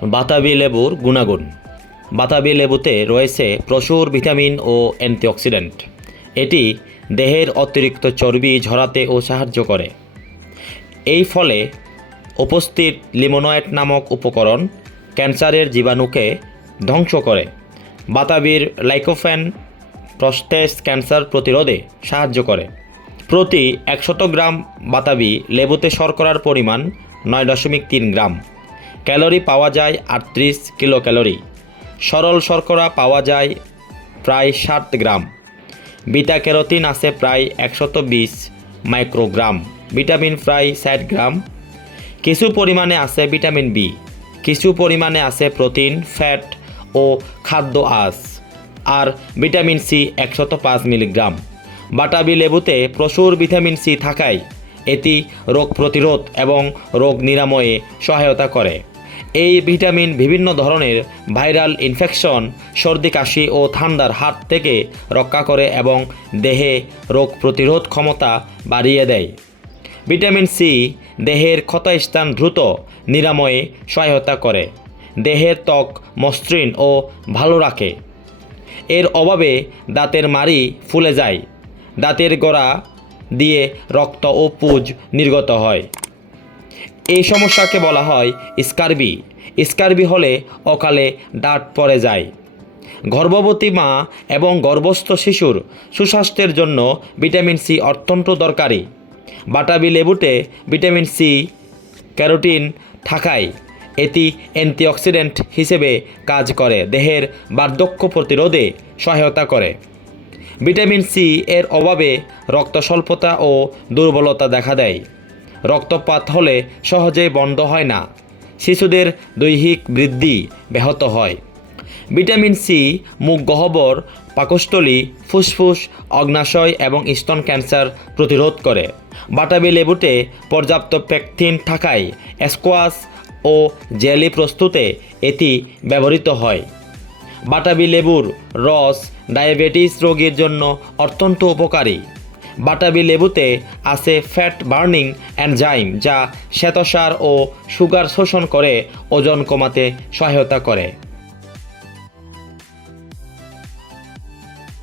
বাতাবি লেবুর গুণাগুণ। বাতাবি লেবুতে রয়েছে প্রচুর ভিটামিন ও অ্যান্টিঅক্সিডেন্ট। এটি দেহের অতিরিক্ত চর্বি ঝরাতেও সাহায্য করে। এই ফলে উপস্থিত লিমোনয়েড নামক উপকরণ ক্যান্সারের জীবাণুকে ধ্বংস করে। বাতাবির লাইকোপেন প্রস্টেট ক্যান্সার প্রতিরোধে সাহায্য করে। প্রতি 100 গ্রাম বাতাবি লেবুতে শর্করার পরিমাণ 9.3 গ্রাম। ক্যালোরি পাওয়া যায় 38 কিলো ক্যালোরি। সরল শর্করা পাওয়া যায় প্রায় 60 গ্রাম। বিটা ক্যারোটিন আছে প্রায় 120 মাইক্রোগ্রাম। ভিটামিন প্রায় 60 গ্রাম। কিছু পরিমাণে আছে ভিটামিন বি। কিছু পরিমাণে আছে প্রোটিন, ফ্যাট ও খাদ্য আঁশ। আর ভিটামিন সি 105 মিলিগ্রাম। বাতাবি লেবুতে প্রচুর ভিটামিন সি থাকায় এটি রোগ প্রতিরোধ এবং রোগ নিরাময়ে সহায়তা করে। এই ভিটামিন বিভিন্ন ধরনের ভাইরাল ইনফেকশন, সর্দি কাশি ও ঠান্ডার হাত থেকে রক্ষা করে এবং দেহে রোগ প্রতিরোধ ক্ষমতা বাড়িয়ে দেয়। ভিটামিন সি দেহের ক্ষতস্থান দ্রুত নিরাময়ে সহায়তা করে। দেহের ত্বক মসৃণ ও ভালো রাখে। এর অভাবে দাঁতের মাড়ি ফুলে যায়। দাঁতের গোড়া দিয়ে রক্ত ও পুঁজ নির্গত হয়। এই সমস্যাকে বলা হয় স্কারবি। স্কারবি হলে অকালে দাঁত পড়ে যায়। গর্ভবতী মা এবং গর্ভস্থ শিশুর সুস্বাস্থ্যের জন্য ভিটামিন সি অত্যন্ত দরকারি। বাতাবি লেবুতে ভিটামিন সি, ক্যারোটিন থাকায় এটি অ্যান্টিঅক্সিডেন্ট হিসেবে কাজ করে, দেহের বার্ধক্য প্রতিরোধে সহায়তা করে। ভিটামিন সি এর অভাবে রক্ত স্বল্পতা ও দুর্বলতা দেখা দেয়। রক্তপাত হলে সহজে বন্ধ হয় না। শিশুদের দৈহিক বৃদ্ধি ব্যাহত হয়। ভিটামিন সি মুখ গহ্বর, পাকস্থলী, ফুসফুস, অগ্নাশয় এবং স্তন ক্যান্সার প্রতিরোধ করে। বাতাবি লেবুতে পর্যাপ্ত পেকটিন থাকায় স্কোয়াশ ও জেলি প্রস্তুতে এটি ব্যবহৃত হয়। বাতাবি লেবুর রস ডায়াবেটিস রোগীর জন্য অত্যন্ত উপকারী। বাতাবি লেবুতে আছে ফ্যাট বার্নিং এনজাইম, যা শ্বেতসার ও সুগার শোষণ করে ওজন কমাতে সহায়তা করে।